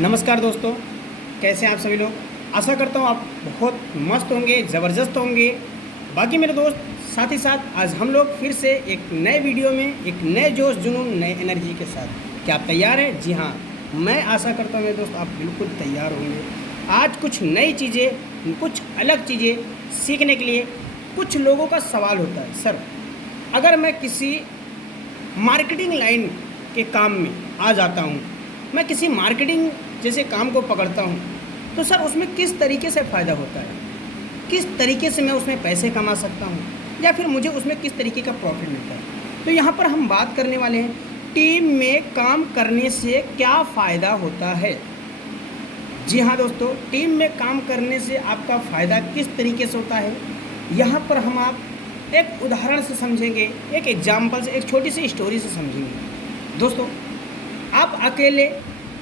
नमस्कार दोस्तों, कैसे हैं आप सभी लोग। आशा करता हूँ आप बहुत मस्त होंगे, ज़बरदस्त होंगे। बाकी मेरे दोस्त, साथ ही साथ आज हम लोग फिर से एक नए वीडियो में एक नए जोश जुनून नए एनर्जी के साथ। क्या आप तैयार हैं? जी हाँ, मैं आशा करता हूँ मेरे दोस्त आप बिल्कुल तैयार होंगे। आज कुछ नई चीज़ें, कुछ अलग चीज़ें सीखने के लिए कुछ लोगों का सवाल होता है, सर अगर मैं किसी मार्केटिंग लाइन के काम में आ जाता हूँ, मैं किसी मार्केटिंग जैसे काम को पकड़ता हूँ, तो सर उसमें किस तरीके से फ़ायदा होता है, किस तरीके से मैं उसमें पैसे कमा सकता हूँ, या फिर मुझे उसमें किस तरीके का प्रॉफिट मिलता है। तो यहाँ पर हम बात करने वाले हैं टीम में काम करने से क्या फ़ायदा होता है। जी हाँ दोस्तों, टीम में काम करने से आपका फ़ायदा किस तरीके से होता है, यहाँ पर हम आप एक उदाहरण से समझेंगे, एक एग्जाम्पल से, एक छोटी सी स्टोरी से समझेंगे। दोस्तों, आप अकेले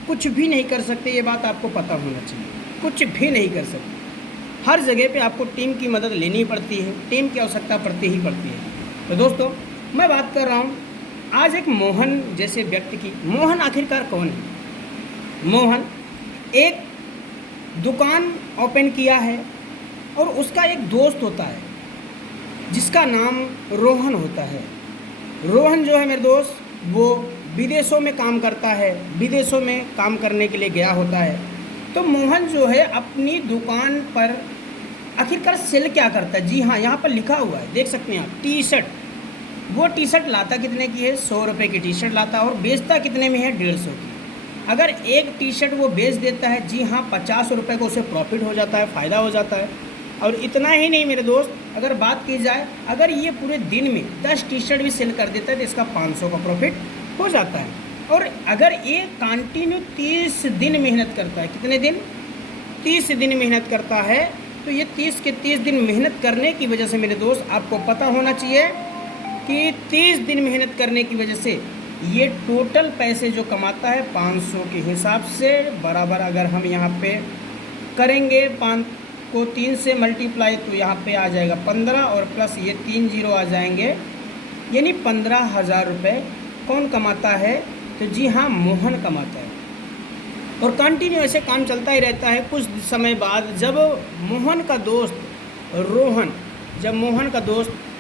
कुछ भी नहीं कर सकते, ये बात आपको पता होना चाहिए। कुछ भी नहीं कर सकते, हर जगह पे आपको टीम की मदद लेनी पड़ती है, टीम की आवश्यकता पड़ती ही पड़ती है। तो दोस्तों, मैं बात कर रहा हूँ आज एक मोहन जैसे व्यक्ति की। मोहन आखिरकार कौन है? मोहन एक दुकान ओपन किया है और उसका एक दोस्त होता है जिसका नाम रोहन होता है। रोहन जो है मेरे दोस्त, वो विदेशों में काम करता है, विदेशों में काम करने के लिए गया होता है। तो मोहन जो है अपनी दुकान पर आखिरकार सेल क्या करता है? जी हाँ, यहाँ पर लिखा हुआ है, देख सकते हैं आप, टी शर्ट। वो टी शर्ट लाता कितने की है? 100 रुपये की टी शर्ट लाता है और बेचता कितने में है? 150 की। अगर एक टी शर्ट वो बेच देता है, जी हाँ, 50 रुपये को उसे प्रॉफिट हो जाता है, फ़ायदा हो जाता है। और इतना ही नहीं मेरे दोस्त, अगर बात की जाए, अगर ये पूरे दिन में 10 टी शर्ट भी सेल कर देता है तो इसका 500 का प्रॉफिट हो जाता है। और अगर ये कंटिन्यू 30 दिन मेहनत करता है, कितने दिन? 30 दिन मेहनत करता है। तो ये 30 के 30 दिन मेहनत करने की वजह से मेरे दोस्त आपको पता होना चाहिए कि 30 दिन मेहनत करने की वजह से ये टोटल पैसे जो कमाता है 500 के हिसाब से बराबर, अगर हम यहाँ पे करेंगे 5 को 3 से मल्टीप्लाई, तो यहाँ पे आ जाएगा 15 और प्लस ये 3 जीरो आ जाएंगे, यानी 15,000 रुपये कौन कमाता है? तो जी हाँ, मोहन कमाता है। और कंटिन्यू ऐसे काम चलता ही रहता है। कुछ समय बाद जब मोहन का दोस्त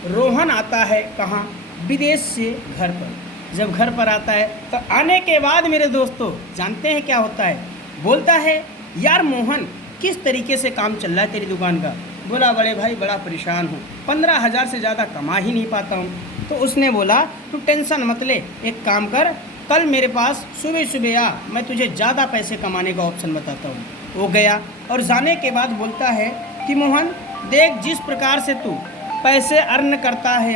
रोहन आता है, कहाँ? विदेश से घर पर। जब घर पर आता है तो आने के बाद मेरे दोस्तों जानते हैं क्या होता है? बोलता है, यार मोहन, किस तरीके से काम चल रहा है तेरी दुकान का? बोला, बड़े भाई बड़ा परेशान हूँ, 15,000 से ज़्यादा कमा ही नहीं पाता हूँ। तो उसने बोला, तू टेंशन मत ले, एक काम कर, कल मेरे पास सुबह सुबह आ, मैं तुझे ज़्यादा पैसे कमाने का ऑप्शन बताता हूँ। वो गया और जाने के बाद बोलता है कि मोहन देख, जिस प्रकार से तू पैसे अर्न करता है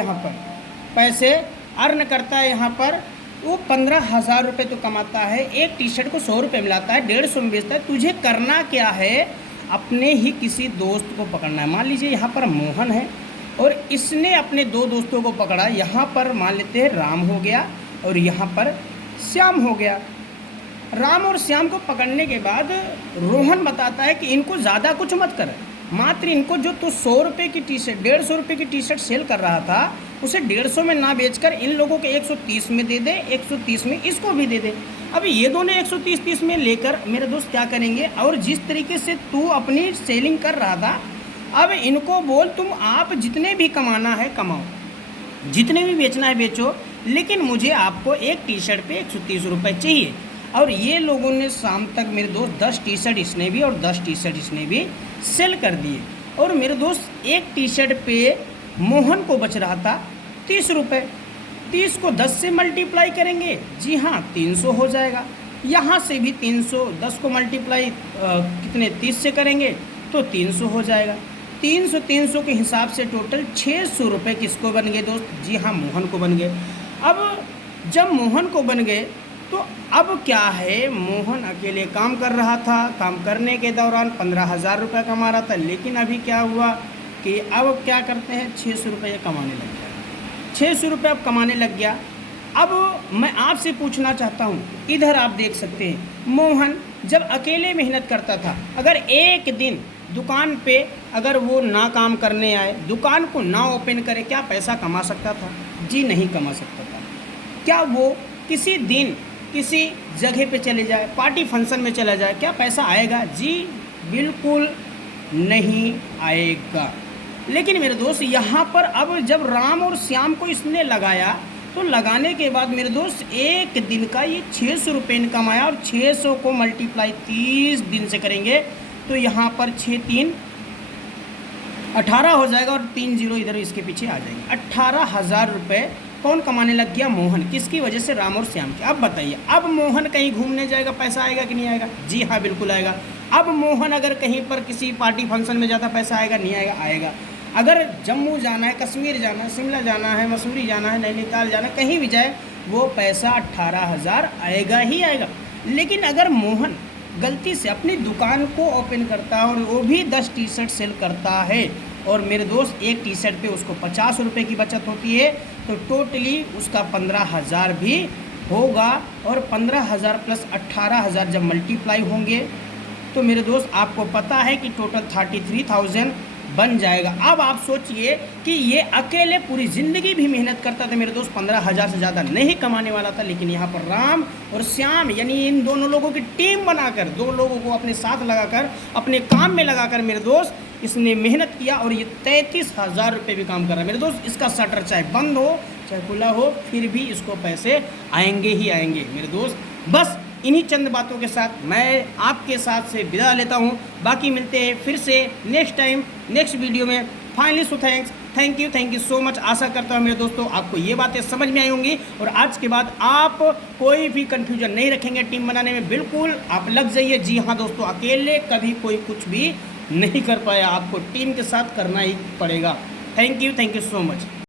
यहाँ पर, वो 15,000 रुपये तो कमाता है, एक टी शर्ट को 100 रुपये मिलाता है, 150 में बेचता है। तुझे करना क्या है? अपने ही किसी दोस्त को पकड़ना है। मान लीजिए यहाँ पर मोहन है और इसने अपने 2 दोस्तों को पकड़ा। यहाँ पर मान लेते हैं राम हो गया और यहाँ पर श्याम हो गया। राम और श्याम को पकड़ने के बाद रोहन बताता है कि इनको ज़्यादा कुछ मत कर, मात्र इनको जो तो 100 रुपये की टी शर्ट, 150 रुपये की टी शर्ट सेल कर रहा था, उसे 150 में ना बेचकर इन लोगों के 130 में दे दे, 130 में इसको भी दे दे। अब ये दोनों 130 में लेकर मेरे दोस्त क्या करेंगे? और जिस तरीके से तू अपनी सेलिंग कर रहा था, अब इनको बोल, तुम आप जितने भी कमाना है कमाओ, जितने भी बेचना है बेचो, लेकिन मुझे आपको एक टी शर्ट पे 130 रुपये चाहिए। और ये लोगों ने शाम तक मेरे दोस्त 10 टी शर्ट इसने भी और 10 टी शर्ट इसने भी सेल कर दिए। और मेरे दोस्त एक टी शर्ट पे मोहन को बच रहा था 30 रुपये। 30 को 10 से मल्टीप्लाई करेंगे, जी हाँ, 300 हो जाएगा। यहाँ से भी 300, 10 को मल्टीप्लाई कितने 30 से करेंगे तो 300 हो जाएगा। 300 के हिसाब से टोटल 600 रुपये किसको बन गए दोस्त? जी हाँ, मोहन को बन गए। अब जब मोहन को बन गए तो अब क्या है, मोहन अकेले काम कर रहा था, काम करने के दौरान 15,000 रुपये कमा रहा था, लेकिन अभी क्या हुआ कि अब क्या करते हैं, 600 रुपये कमाने लग गया। 600 रुपये अब कमाने लग गया। अब मैं आपसे पूछना चाहता हूँ, इधर आप देख सकते हैं, मोहन जब अकेले मेहनत करता था, अगर एक दिन दुकान पे अगर वो ना काम करने आए, दुकान को ना ओपन करे, क्या पैसा कमा सकता था? जी नहीं कमा सकता था। क्या वो किसी दिन किसी जगह पे चले जाए, पार्टी फंक्शन में चला जाए, क्या पैसा आएगा? जी बिल्कुल नहीं आएगा। लेकिन मेरे दोस्त यहाँ पर अब जब राम और श्याम को इसने लगाया, तो लगाने के बाद मेरे दोस्त एक दिन का ये 600 रुपये इनकम आया, और 600 को मल्टीप्लाई 30 दिन से करेंगे तो यहाँ पर 6 3 18 हो जाएगा, और 3 0 इधर इसके पीछे आ जाएंगे। 18,000 रुपये कौन कमाने लग गया? मोहन। किसकी वजह से? राम और श्याम की। अब बताइए, अब मोहन कहीं घूमने जाएगा, पैसा आएगा कि नहीं आएगा? जी हाँ, बिल्कुल आएगा। अब मोहन अगर कहीं पर किसी पार्टी फंक्शन में जाता, पैसा आएगा नहीं आएगा? आएगा। अगर जम्मू जाना है, कश्मीर जाना है, शिमला जाना है, मसूरी जाना है, नैनीताल जाना है, कहीं भी जाए, वो पैसा 18,000 आएगा ही आएगा। लेकिन अगर मोहन गलती से अपनी दुकान को ओपन करता है और वो भी 10 टी शर्ट सेल करता है, और मेरे दोस्त एक टी शर्ट पे उसको 50 रुपये की बचत होती है, तो टोटली उसका 15,000 भी होगा। और 15,000 प्लस 18,000 जब मल्टीप्लाई होंगे तो मेरे दोस्त आपको पता है कि टोटल 33,000 बन जाएगा। अब आप सोचिए कि ये अकेले पूरी ज़िंदगी भी मेहनत करता था मेरे दोस्त, 15,000 से ज़्यादा नहीं कमाने वाला था। लेकिन यहाँ पर राम और श्याम यानी इन दोनों लोगों की टीम बनाकर, 2 लोगों को अपने साथ लगाकर, अपने काम में लगाकर मेरे दोस्त इसने मेहनत किया, और ये 33,000 रुपये भी काम कर रहा है मेरे दोस्त। इसका शटर चाहे बंद हो चाहे खुला हो, फिर भी इसको पैसे आएंगे ही आएंगे मेरे दोस्त। बस इन्हीं चंद बातों के साथ मैं आपके साथ से विदा लेता हूँ। बाकी मिलते हैं फिर से नेक्स्ट टाइम, नेक्स्ट वीडियो में। Finally so thank you so much. आशा करता हूँ मेरे दोस्तों आपको ये बातें समझ में आई होंगी, और आज के बाद आप कोई भी कन्फ्यूजन नहीं रखेंगे टीम बनाने में। बिल्कुल आप लग जाइए। जी हाँ दोस्तों, अकेले कभी कोई कुछ भी नहीं कर पाया, आपको टीम के साथ करना ही पड़ेगा। Thank you so much.